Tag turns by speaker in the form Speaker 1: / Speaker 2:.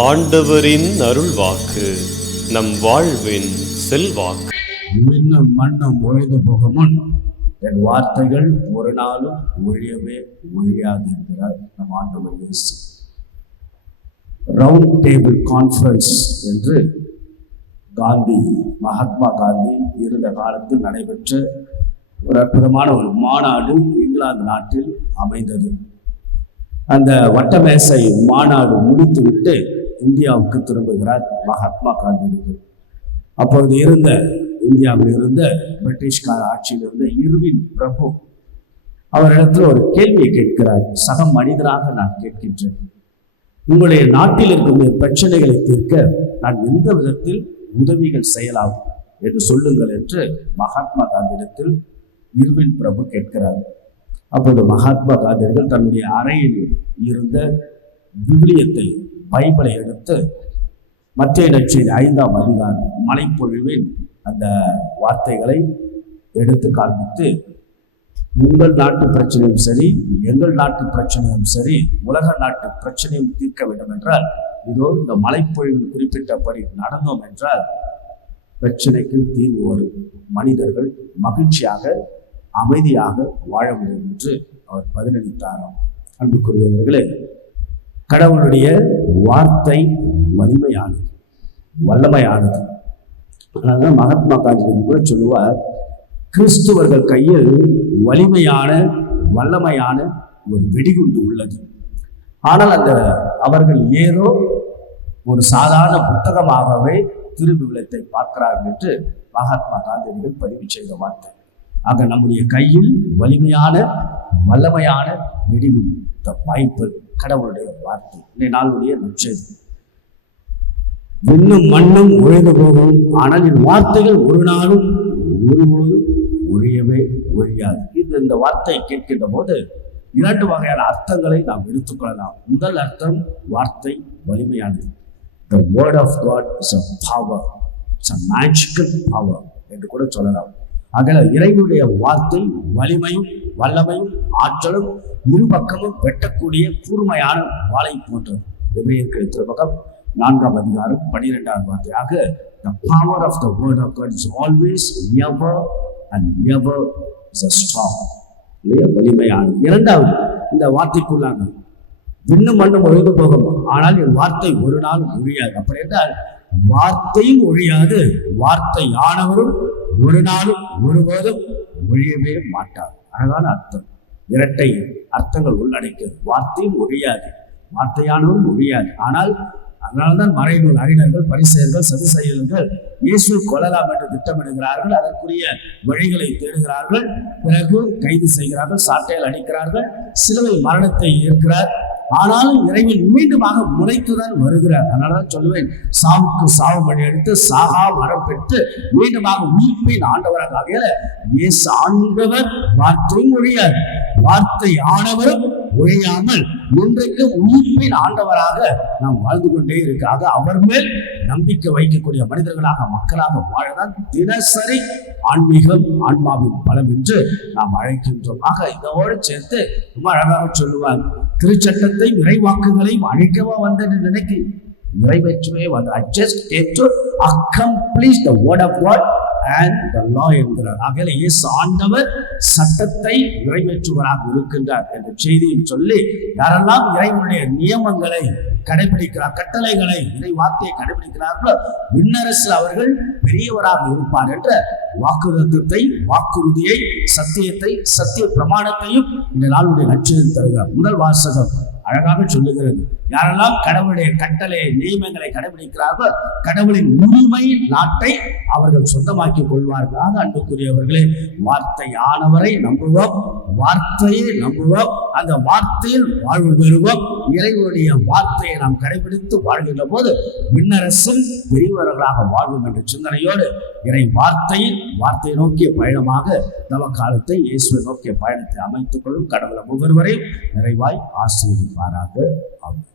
Speaker 1: ஆண்டவரின் அருள்வாக்கு நம் வாழ்வின் செல்வாக்கு.
Speaker 2: விண்ணும் மண்ணும் ஒழிந்து போகும் முன் என் வார்த்தைகள் ஒரு நாளும் ஒழியவே ஒழியாது என்கிறார் நம் ஆண்டவர் இயேசு. ரவுண்ட் டேபிள் கான்ஃபரன்ஸ் என்று காந்தி மகாத்மா காந்தி இருந்த காலத்தில் நடைபெற்ற ஒரு அற்புதமான ஒரு மாநாடு இங்கிலாந்து நாட்டில் அமைந்தது. அந்த வட்டமேசை மாநாடு முடித்துவிட்டு இந்தியாவுக்கு திரும்புகிறார் மகாத்மா காந்தியடிகள். அப்பொழுது இருந்த இந்தியாவில் இருந்த பிரிட்டிஷ்கார ஆட்சியில் இருந்த இருவின் பிரபு அவரிடத்தில் ஒரு கேள்வியை கேட்கிறார். சக மனிதராக நான் கேட்கின்றேன். உங்களுடைய நாட்டில் இருக்கக்கூடிய பிரச்சனைகளை தீர்க்க நான் எந்த விதத்தில் உதவிகள் செய்யலாம் என்று சொல்லுங்கள் என்று மகாத்மா காந்தியிடத்தில் இருவின் பிரபு கேட்கிறார். அப்போது மகாத்மா காந்தியர்கள் தன்னுடைய அறையில் இருந்த விவிலியத்தை பைபிளை எடுத்து மத்திய நட்சியின் ஐந்தாம் அதிகாரம் மலைப்பொழிவின் அந்த வார்த்தைகளை எடுத்து காண்பித்து உங்கள் நாட்டு பிரச்சனையும் சரி எங்கள் நாட்டு பிரச்சனையும் சரி உலக நாட்டு பிரச்சனையும் தீர்க்க வேண்டும் என்றால் இதோ இந்த மலைப்பொழிவில் குறிப்பிட்டபடி நடந்தோம் என்றால் பிரச்சனைக்கு தீர்வு வரும். மனிதர்கள் மகிழ்ச்சியாக அமைதியாக வாழ முடியும் என்று அவர் பதிலளித்தாராம். அன்புக்குரியவர்களே கடவுளுடைய வார்த்தை வலிமையானது வல்லமையானது. அதனால மகாத்மா காந்தி கூட சொல்லுவார் கிறிஸ்துவர்கள் கையில் வலிமையான வல்லமையான ஒரு வெடிகுண்டு உள்ளது. ஆனால் அந்த அவர்கள் ஏதோ ஒரு சாதாரண புத்தகமாகவே திருவிழத்தை பார்க்கிறார்கள் என்று மகாத்மா காந்தியடிகள் பதிவு செய்த வார்த்தை. ஆக நம்முடைய கையில் வலிமையான வல்லமையான வெடிகுண்டு த கடவுளுடைய வார்த்தை. இன்றைய நாளுடைய நற்செய்தி. விண்ணும் மண்ணும் ஒழிந்து போகும் ஆனால் என் வார்த்தைகள் ஒரு நாளும் ஒருபோதும் ஒழியவே ஒழியாது. இது இந்த வார்த்தை கேட்கின்ற போது இரண்டு வகையான அர்த்தங்களை நாம் எடுத்துக்கொள்ளலாம் முதல் அர்த்தம் வார்த்தை வலிமையானது. The word of God is a power it's a magical power என்று கூட சொல்லலாம். அகல இறைவனுடைய வார்த்தை வலிமையும் வல்லமையும் ஆற்றலும் இரு பக்கமும் வெட்டக்கூடிய கூர்மையான வாளை போன்றது. எபிரேயர்கள் திருப்பகம் நான்காம் அதிகாரம் பனிரெண்டாம் வார்த்தையாக the power of the word of God is always ever and ever is a strong இல்லையா? வலிமையானது இரண்டாவது இந்த வார்த்தைக்குள்ளாங்க விண்ணும் மண்ணும் ஒழிந்து போகும். ஆனால் என் வார்த்தை ஒரு நாள் ஒழியாது. அப்படி என்றால் வார்த்தையும் ஒழியாது வார்த்தை ஆனவரும் ஒரு நாளும் ஒருபோதும் ஒழியவே மாட்டார். அழகான அர்த்தம். இரட்டை அர்த்தங்கள் உள்ளடக்கியது. வார்த்தையும் ஒழியாது. வார்த்தையானவரும் ஒழியாது. ஆனால் அதனால்தான் மறைநூல் அறிஞர்கள் பரிசெயர்கள் சதுசெயல்கள் இயேசு கொல்லலாம் என்று திட்டமிடுகிறார்கள். அதற்குரிய வழிகளை தேடுகிறார்கள். பிறகு கைது செய்கிறார்கள் சாட்டையில் அடிக்கிறார்கள். சிலுவை மரணத்தை ஏற்கிறார் ஆனாலும் இறைவன் மீண்டுமாக முறைத்துதான் வருகிறார். அதனாலதான் சொல்லுவேன் சாவுக்கு சாவு மணி எடுத்து சாகா வரம் பெற்று மீண்டுமாக உயிர்ப்பின் ஆண்டவராக ஆகையால இயேசு ஆண்டவர் வார்த்தையும் ஒழியார் வார்த்தை ஆனவரும் ஒழியாமல் இன்றைக்கு உயிர்ப்பின் ஆண்டவராக நாம் வாழ்ந்து கொண்டே இருக்காக. அவர் மேல் நம்பிக்கை வைக்கக்கூடிய மனிதர்களாக மக்களாக வாழதான் தினசரி ஆன்மீகம் ஆன்மாவின் பலம் என்று நாம் அழைக்கின்றோம் ஆக இதோடு சேர்த்து ரொம்ப அழகாக சொல்லுவாங்க திருச்சட்டத்தை நிறைவாக்குகளையும் அழிக்கவா வந்தேன் நினைக்கு. நிறைவேற்றவே வந்து. Adjust to came the word of God and the law என்கிறார். ஆகையில இயேசு ஆண்டவர் சட்டத்தை நிறைவேற்றுவராக இருக்கின்றார் என்ற செய்தியை சொல்லி யாரெல்லாம் இறைவனுடைய நியமங்களை கடைபிடிக்கிறார். கட்டளைகளை இறை வார்த்தையை கடைபிடிக்கிறார்களோ விண்ணரசு அவர்கள் பெரியவராக இருப்பார் என்ற வாக்குறுத்தத்தை வாக்குறுதியை சத்தியத்தை சத்திய பிரமாணத்தையும் இந்த நாளுடைய லட்சியம் தருகிறார். முதல் வாசகம் அழகாக சொல்லுகிறது. யாரெல்லாம் கடவுளுடைய கட்டளை நியமங்களை கடைபிடிக்கிறார்களோ கடவுளின் உரிமை நாட்டை அவர்கள் சொந்தமாக்கிக் கொள்வார்களாக அன்புக்குரியவர்களே வார்த்தையானவரை நம்புவோம். வார்த்தையை நம்புவோம். அந்த வார்த்தையில் வாழ்வு பெறுவோம். இறைவனுடைய வார்த்தையை நாம் கடைபிடித்து வாழ்கின்ற போது விண்ணரசில் பெரியவர்களாக வாழ்வோம் என்ற சிந்தனையோடு இறை வார்த்தையில் வார்த்தையை நோக்கிய பயணமாக தவ காலத்தை இயேசுவை நோக்கிய பயணத்தை அமைத்துக் கொள்ளும் கடவுளை ஒவ்வொருவரையும் நிறைவாய் ஆசீர்வதிப்பாராக. ஆகும்